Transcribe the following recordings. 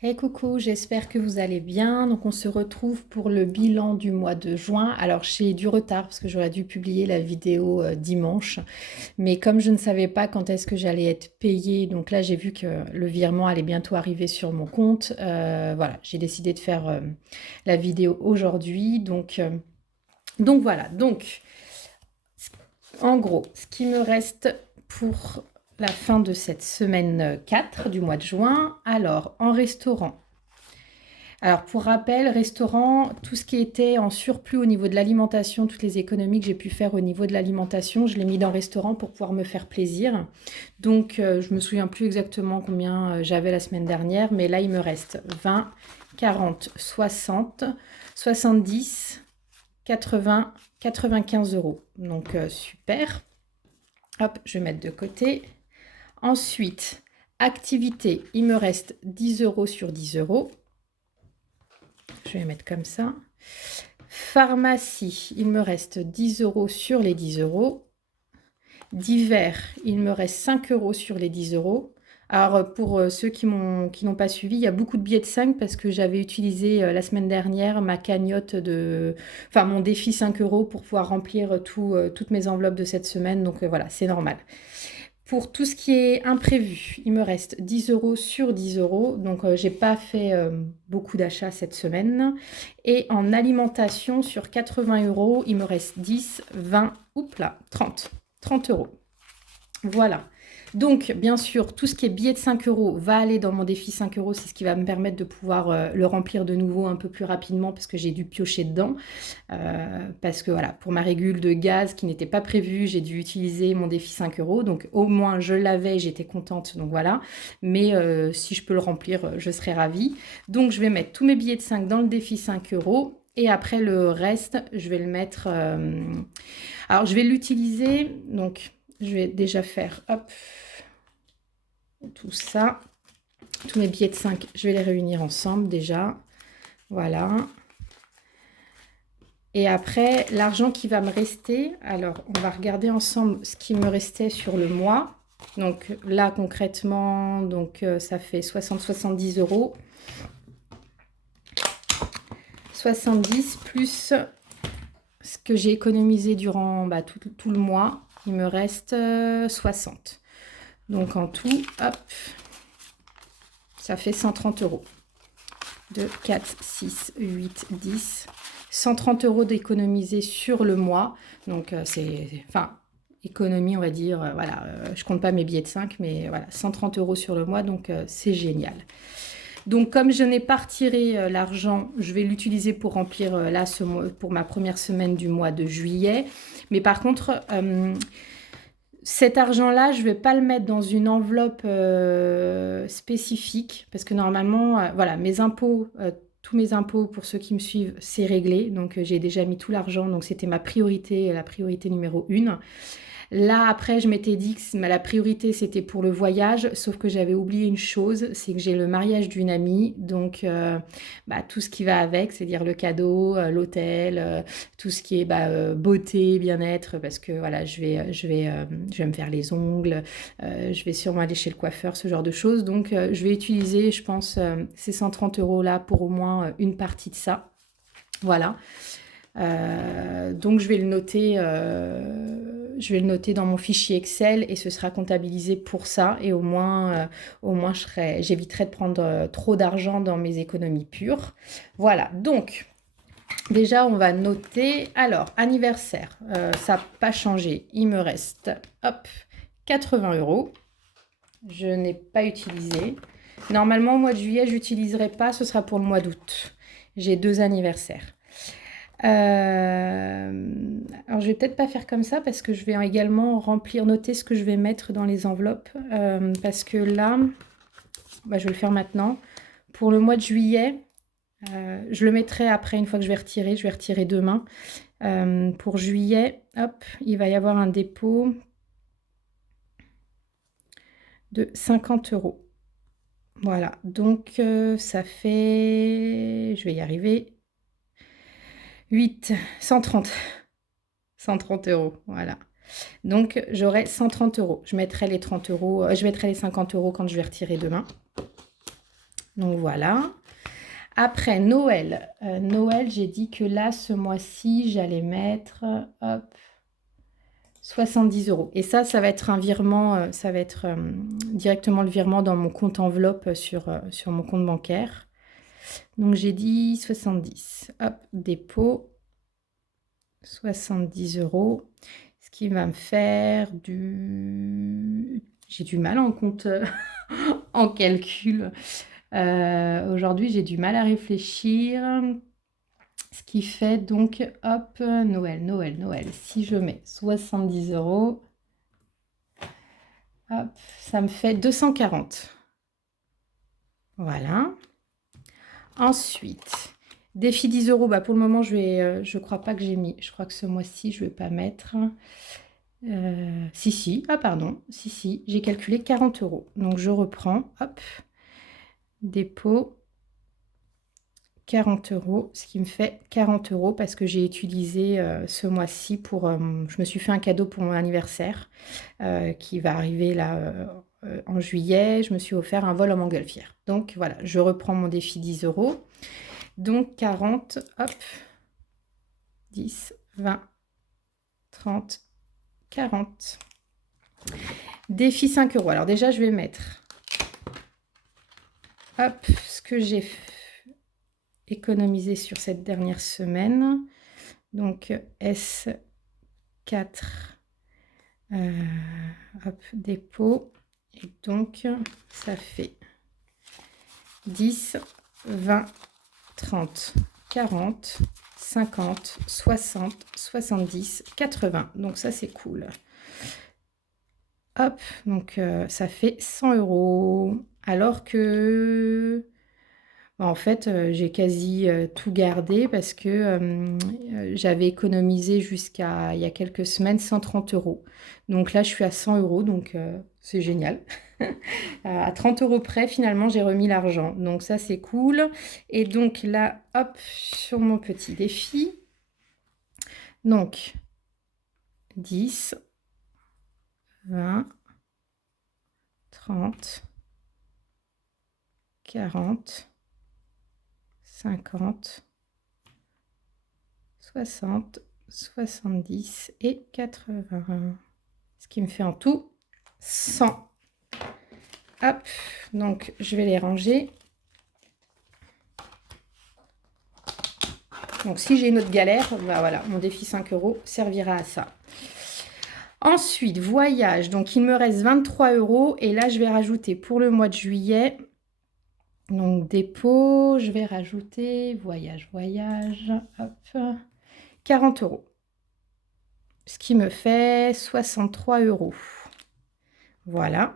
Hey coucou, j'espère que vous allez bien. Donc on se retrouve pour le bilan du mois de juin. Alors j'ai du retard parce que j'aurais dû publier la vidéo dimanche. Mais comme je ne savais pas quand est-ce que j'allais être payée, donc là j'ai vu que le virement allait bientôt arriver sur mon compte. Voilà, j'ai décidé de faire la vidéo aujourd'hui. Donc voilà, donc en gros, ce qui me reste pour la fin de cette semaine 4 du mois de juin. Alors en restaurant. Alors, pour rappel, restaurant, tout ce qui était en surplus au niveau de l'alimentation, toutes les économies que j'ai pu faire au niveau de l'alimentation, je l'ai mis dans restaurant pour pouvoir me faire plaisir. Donc, je me souviens plus exactement combien j'avais la semaine dernière, mais là, il me reste 20, 40, 60, 70, 80, 95 euros. Donc, super. Hop, je vais mettre de côté. Ensuite, activité, il me reste 10 euros sur 10 euros. Je vais mettre comme ça. Pharmacie, il me reste 10 euros sur les 10 euros. Divers, il me reste 5 euros sur les 10 euros. Alors, pour ceux qui n'ont pas suivi, il y a beaucoup de billets de 5 parce que j'avais utilisé la semaine dernière ma cagnotte enfin, mon défi 5 euros pour pouvoir remplir toutes mes enveloppes de cette semaine. Donc, voilà, c'est normal. Pour tout ce qui est imprévu, il me reste 10 euros sur 10 euros. Donc, j'ai pas fait beaucoup d'achats cette semaine. Et en alimentation, sur 80 euros, il me reste 10, 20, oups là, 30. 30 euros. Voilà. Donc, bien sûr, tout ce qui est billet de 5 euros va aller dans mon défi 5 euros. C'est ce qui va me permettre de pouvoir le remplir de nouveau un peu plus rapidement parce que j'ai dû piocher dedans. Parce que voilà, pour ma régule de gaz qui n'était pas prévue, j'ai dû utiliser mon défi 5 euros. Donc, au moins, je l'avais, j'étais contente. Donc, voilà. Mais si je peux le remplir, je serais ravie. Donc, je vais mettre tous mes billets de 5 dans le défi 5 euros. Et après, le reste, je vais le mettre... Alors, je vais l'utiliser. Donc, je vais déjà faire, hop, tout ça. Tous mes billets de 5, je vais les réunir ensemble déjà. Voilà. Et après, l'argent qui va me rester, alors on va regarder ensemble ce qui me restait sur le mois. Donc là, concrètement, ça fait 60-70 euros. 70 plus ce que j'ai économisé durant tout le mois. Il me reste 60. Donc en tout, hop, ça fait 130 euros. 2, 4, 6, 8, 10. 130 euros d'économiser sur le mois. Donc, enfin, économie, on va dire. Voilà, je compte pas mes billets de 5, mais voilà, 130 euros sur le mois. Donc, c'est génial. Donc, comme je n'ai pas retiré l'argent, je vais l'utiliser pour remplir là, pour ma première semaine du mois de juillet. Mais par contre, cet argent-là, je ne vais pas le mettre dans une enveloppe spécifique parce que normalement, voilà, mes impôts, tous mes impôts, pour ceux qui me suivent, c'est réglé. Donc, j'ai déjà mis tout l'argent. Donc, c'était ma priorité, la priorité numéro 1. Là, après, je m'étais dit que la priorité, c'était pour le voyage, sauf que j'avais oublié une chose, c'est que j'ai le mariage d'une amie, donc tout ce qui va avec, c'est-à-dire le cadeau, l'hôtel, tout ce qui est beauté, bien-être, parce que voilà, je vais me faire les ongles, je vais sûrement aller chez le coiffeur, ce genre de choses. Donc, je vais utiliser, je pense, ces 130 euros là pour au moins une partie de ça. Voilà. Donc je vais le noter dans mon fichier Excel et ce sera comptabilisé pour ça et au moins j'éviterai de prendre trop d'argent dans mes économies pures. Voilà, donc déjà on va noter. Alors, anniversaire, ça n'a pas changé. Il me reste, hop, 80 euros. Je n'ai pas utilisé. Normalement, au mois de juillet, je n'utiliserai pas, ce sera pour le mois d'août. J'ai 2 anniversaires. Alors, je vais peut-être pas faire comme ça parce que je vais également noter ce que je vais mettre dans les enveloppes. Parce que là, je vais le faire maintenant. Pour le mois de juillet, je le mettrai après une fois que je vais retirer. Je vais retirer demain. Pour juillet, hop, il va y avoir un dépôt de 50 euros. Voilà, donc ça fait, je vais y arriver, 8, 130. 130 euros, voilà. Donc, j'aurai 130 euros. Je mettrai les 30 euros, je mettrai les 50 euros quand je vais retirer demain. Donc voilà. Après Noël, Noël, j'ai dit que là, ce mois-ci, j'allais mettre, hop, 70 €. Et ça va être un virement, ça va être directement le virement dans mon compte enveloppe sur mon compte bancaire. Donc j'ai dit 70. Hop, dépôt, 70 €. Ce qui va me faire du... J'ai du mal en compte, en calcul. Aujourd'hui, j'ai du mal à réfléchir. Ce qui fait donc, hop, Noël, Noël, Noël. Si je mets 70 €, hop, ça me fait 240. Voilà. Ensuite, défi 10 €. Bah pour le moment, je crois pas que j'ai mis. Je crois que ce mois-ci, je vais pas mettre. Si. Ah pardon. Si. J'ai calculé 40 €. Donc je reprends. Hop. Dépôt. 40 €, ce qui me fait 40 € parce que j'ai utilisé ce mois-ci pour... je me suis fait un cadeau pour mon anniversaire qui va arriver là en juillet. Je me suis offert un vol en montgolfière. Donc voilà, je reprends mon défi 10 €. Donc 40, hop, 10, 20, 30, 40. Défi 5 €. Alors déjà, je vais mettre, hop, ce que j'ai économisé sur cette dernière semaine. Donc S4, hop, dépôt. Et donc, ça fait 10, 20, 30, 40, 50, 60, 70, 80. Donc ça, c'est cool. Hop, donc ça fait 100 €. Alors que... En fait, j'ai quasi tout gardé parce que j'avais économisé jusqu'à il y a quelques semaines 130 €. Donc là, je suis à 100 €, donc c'est génial. À 30 € près, finalement, j'ai remis l'argent. Donc ça, c'est cool. Et donc là, hop, sur mon petit défi. Donc, 10, 20, 30, 40, 50, 60, 70 et 80. Ce qui me fait en tout 100. Hop, donc je vais les ranger. Donc si j'ai une autre galère, bah voilà, mon défi 5 € servira à ça. Ensuite, voyage. Donc il me reste 23 € et là je vais rajouter pour le mois de juillet. Donc dépôt, je vais rajouter voyage, hop, 40 €. Ce qui me fait 63 €. Voilà.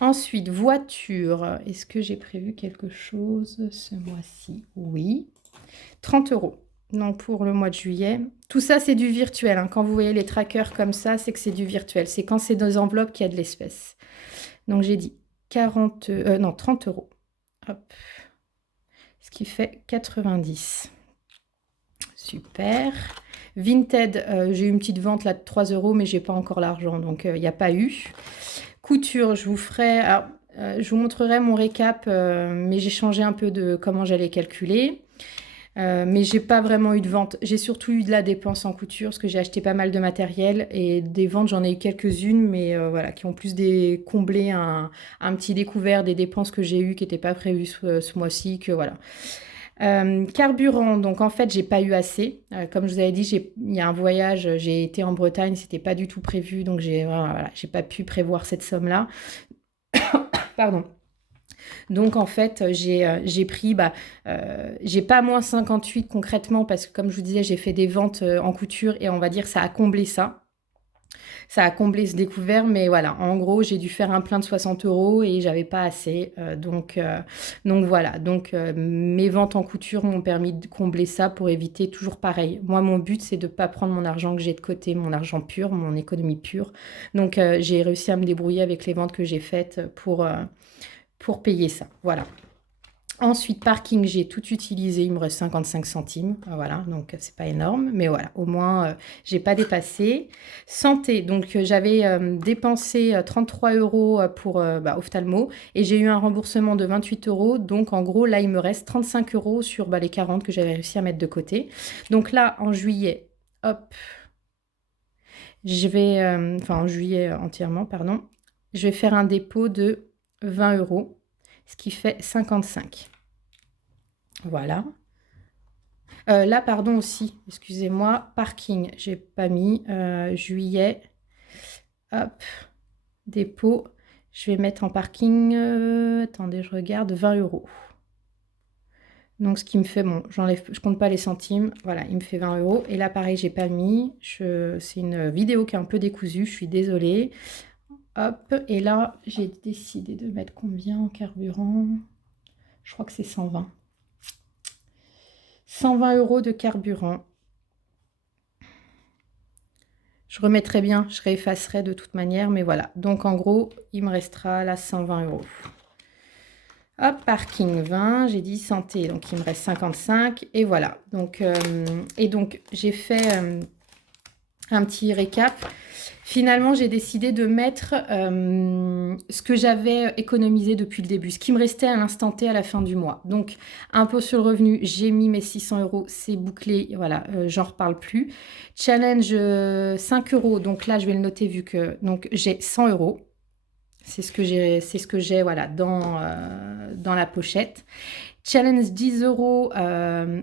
Ensuite, voiture. Est-ce que j'ai prévu quelque chose ce mois-ci? Oui. 30 €. Donc pour le mois de juillet. Tout ça, c'est du virtuel. Hein. Quand vous voyez les trackers comme ça, c'est que c'est du virtuel. C'est quand c'est dans enveloppes qu'il y a de l'espèce. Donc j'ai dit 30 €. Hop. Ce qui fait 90. Super. Vinted, j'ai eu une petite vente là de 3 €, mais j'ai pas encore l'argent, donc il n'y a pas eu. Couture, je vous ferai... Alors, je vous montrerai mon récap, mais j'ai changé un peu de comment j'allais calculer. Mais j'ai pas vraiment eu de vente. J'ai surtout eu de la dépense en couture parce que j'ai acheté pas mal de matériel et des ventes, j'en ai eu quelques-unes, mais voilà, qui ont plus comblé un petit découvert des dépenses que j'ai eues qui n'étaient pas prévues ce mois-ci, que voilà. Carburant, donc en fait j'ai pas eu assez, comme je vous avais dit, il y a un voyage, j'ai été en Bretagne, c'était pas du tout prévu, donc voilà, j'ai pas pu prévoir cette somme là. Pardon. Donc en fait j'ai pris, j'ai pas moins 58 concrètement parce que comme je vous disais j'ai fait des ventes en couture et on va dire ça a comblé ça. Ça a comblé ce découvert, mais voilà, en gros, j'ai dû faire un plein de 60 € et j'avais pas assez. Donc voilà, mes ventes en couture m'ont permis de combler ça pour éviter toujours pareil. Moi, mon but, c'est de ne pas prendre mon argent que j'ai de côté, mon argent pur, mon économie pure. Donc j'ai réussi à me débrouiller avec les ventes que j'ai faites pour payer ça. Voilà. Ensuite, parking, j'ai tout utilisé, il me reste 55 centimes. Voilà, donc c'est pas énorme, mais voilà, au moins, j'ai pas dépassé. Santé, donc j'avais dépensé 33 € pour ophtalmo et j'ai eu un remboursement de 28 €. Donc en gros, là, il me reste 35 € sur les 40 que j'avais réussi à mettre de côté. Donc là, en juillet, hop, je vais, enfin en juillet entièrement, pardon, je vais faire un dépôt de 20 €, ce qui fait 55. Voilà. Là, pardon aussi, excusez-moi, parking, j'ai pas mis, juillet, hop, dépôt, je vais mettre en parking, attendez, je regarde, 20 €. Donc ce qui me fait, bon, j'enlève, je compte pas les centimes, voilà, il me fait 20 €. Et là, pareil, j'ai pas mis, c'est une vidéo qui est un peu décousue, je suis désolée. Hop, et là, j'ai décidé de mettre combien en carburant? Je crois que c'est 120. 120 € de carburant. Je remettrai bien, je réeffacerai de toute manière, mais voilà. Donc en gros, il me restera là 120 €. Hop, parking 20, j'ai dit santé, donc il me reste 55. Et voilà. Donc, j'ai fait un petit récap. Finalement, j'ai décidé de mettre ce que j'avais économisé depuis le début, ce qui me restait à l'instant T à la fin du mois. Donc, impôt sur le revenu, j'ai mis mes 600 €, c'est bouclé, voilà, j'en reparle plus. Challenge 5 €, donc là, je vais le noter vu que donc j'ai 100 €. C'est ce que j'ai voilà, dans la pochette. Challenge 10 €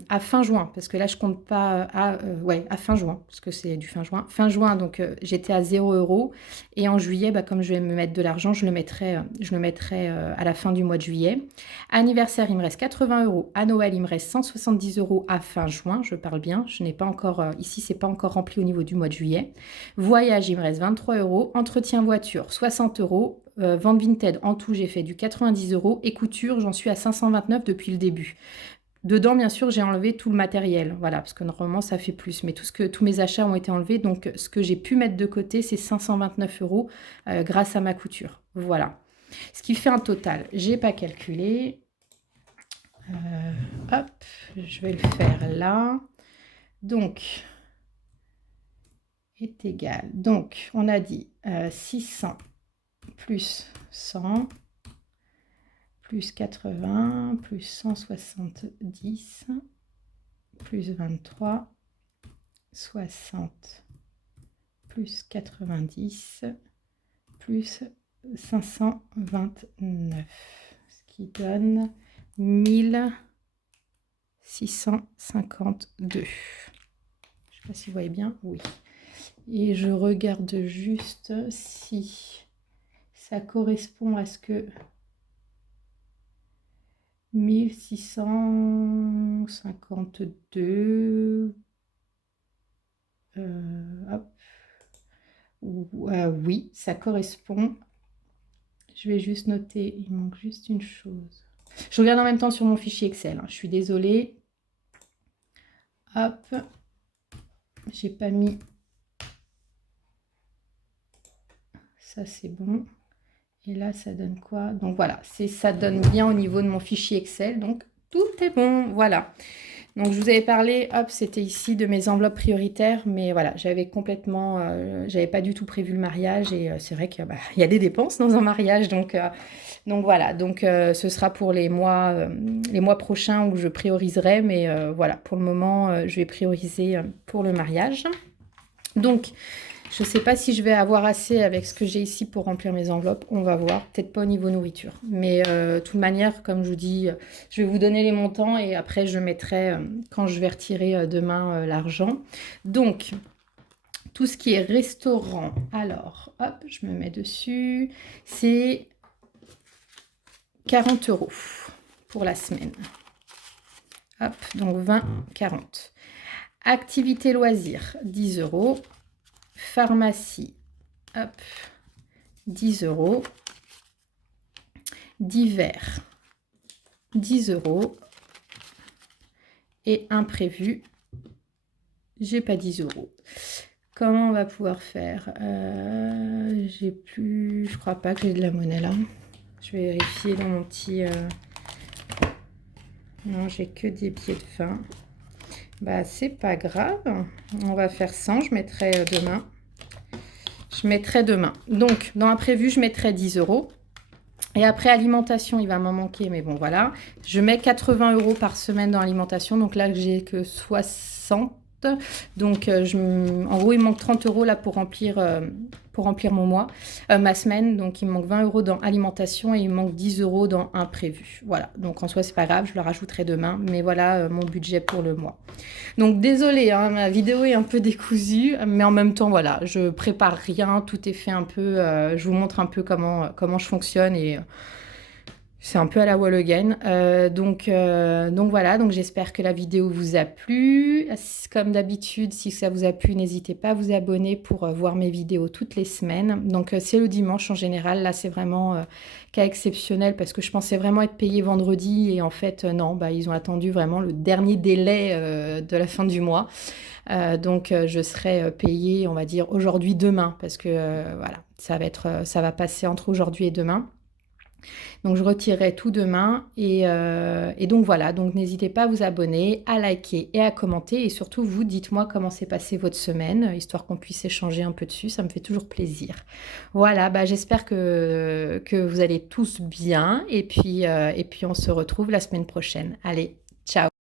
à fin juin, parce que là, je compte pas à fin juin, parce que c'est du fin juin. Fin juin, donc j'étais à 0 €. Et en juillet, comme je vais me mettre de l'argent, je le mettrai à la fin du mois de juillet. Anniversaire, il me reste 80 €. À Noël, il me reste 170 € à fin juin. Je parle bien. Je n'ai pas encore, ici, c'est pas encore rempli au niveau du mois de juillet. Voyage, il me reste 23 €. Entretien voiture, 60 €. Vente Vinted, en tout, j'ai fait du 90 € et couture, j'en suis à 529 depuis le début. Dedans, bien sûr, j'ai enlevé tout le matériel, voilà, parce que normalement, ça fait plus. Mais tous mes achats ont été enlevés, donc ce que j'ai pu mettre de côté, c'est 529 € grâce à ma couture. Voilà. Ce qui fait un total, j'ai pas calculé. Hop, je vais le faire là. Donc, est égal. Donc, on a dit 600 plus 100 plus 80 plus 170 plus 23 60 plus 90 plus 529, ce qui donne 1652. Je ne sais pas si vous voyez bien, oui. Et je regarde juste si ça correspond à ce que 1652. Hop. Oui, ça correspond. Je vais juste noter, il manque juste une chose. Je regarde en même temps sur mon fichier Excel, hein. Je suis désolée. Hop. J'ai pas mis. Ça, c'est bon. Et là, ça donne quoi? Donc voilà, ça donne bien au niveau de mon fichier Excel. Donc tout est bon. Voilà. Donc je vous avais parlé, hop, c'était ici de mes enveloppes prioritaires. Mais voilà, j'avais complètement, j'avais pas du tout prévu le mariage. Et c'est vrai qu'il y a des dépenses dans un mariage. Donc voilà, donc ce sera pour les mois prochains où je prioriserai. Mais voilà, pour le moment, je vais prioriser pour le mariage. Donc, je ne sais pas si je vais avoir assez avec ce que j'ai ici pour remplir mes enveloppes. On va voir. Peut-être pas au niveau nourriture. Mais de toute manière, comme je vous dis, je vais vous donner les montants et après, je mettrai, quand je vais retirer demain l'argent. Donc, tout ce qui est restaurant. Alors, hop, je me mets dessus. C'est 40 € pour la semaine. Hop, donc 20, 40. Activité loisirs, 10 €. Pharmacie, hop, 10 €. Divers, 10 €. Et imprévu, j'ai pas 10 €. Comment on va pouvoir faire? J'ai plus... Je crois pas que j'ai de la monnaie là. Je vais vérifier dans mon petit... Non, j'ai que des billets de 20. Bah, c'est pas grave. On va faire 100. Je mettrai demain. Je mettrai demain. Donc, dans imprévu, je mettrai 10 euros. Et après, alimentation, il va m'en manquer. Mais bon, voilà. Je mets 80 euros par semaine dans l'alimentation. Donc là, j'ai que 60. Donc, en gros, il me manque 30 euros là pour remplir mon mois, ma semaine. Donc, il me manque 20 euros dans alimentation et il me manque 10 euros dans imprévu. Voilà. Donc, en soi, c'est pas grave. Je le rajouterai demain. Mais voilà mon budget pour le mois. Donc, désolée, hein, ma vidéo est un peu décousue. Mais en même temps, voilà, je prépare rien. Tout est fait un peu. Je vous montre un peu comment je fonctionne et c'est un peu à la wall again. Donc voilà, donc j'espère que la vidéo vous a plu. Comme d'habitude, si ça vous a plu, n'hésitez pas à vous abonner pour voir mes vidéos toutes les semaines. Donc c'est le dimanche en général. Là, c'est vraiment cas exceptionnel parce que je pensais vraiment être payée vendredi et en fait, non, bah, ils ont attendu vraiment le dernier délai de la fin du mois. Donc je serai payée, on va dire, aujourd'hui, demain parce que voilà, ça va passer entre aujourd'hui et demain. Donc je retirerai tout demain et donc voilà, donc n'hésitez pas à vous abonner, à liker et à commenter et surtout vous dites-moi comment s'est passée votre semaine, histoire qu'on puisse échanger un peu dessus, ça me fait toujours plaisir. Voilà, bah j'espère que vous allez tous bien et puis on se retrouve la semaine prochaine. Allez,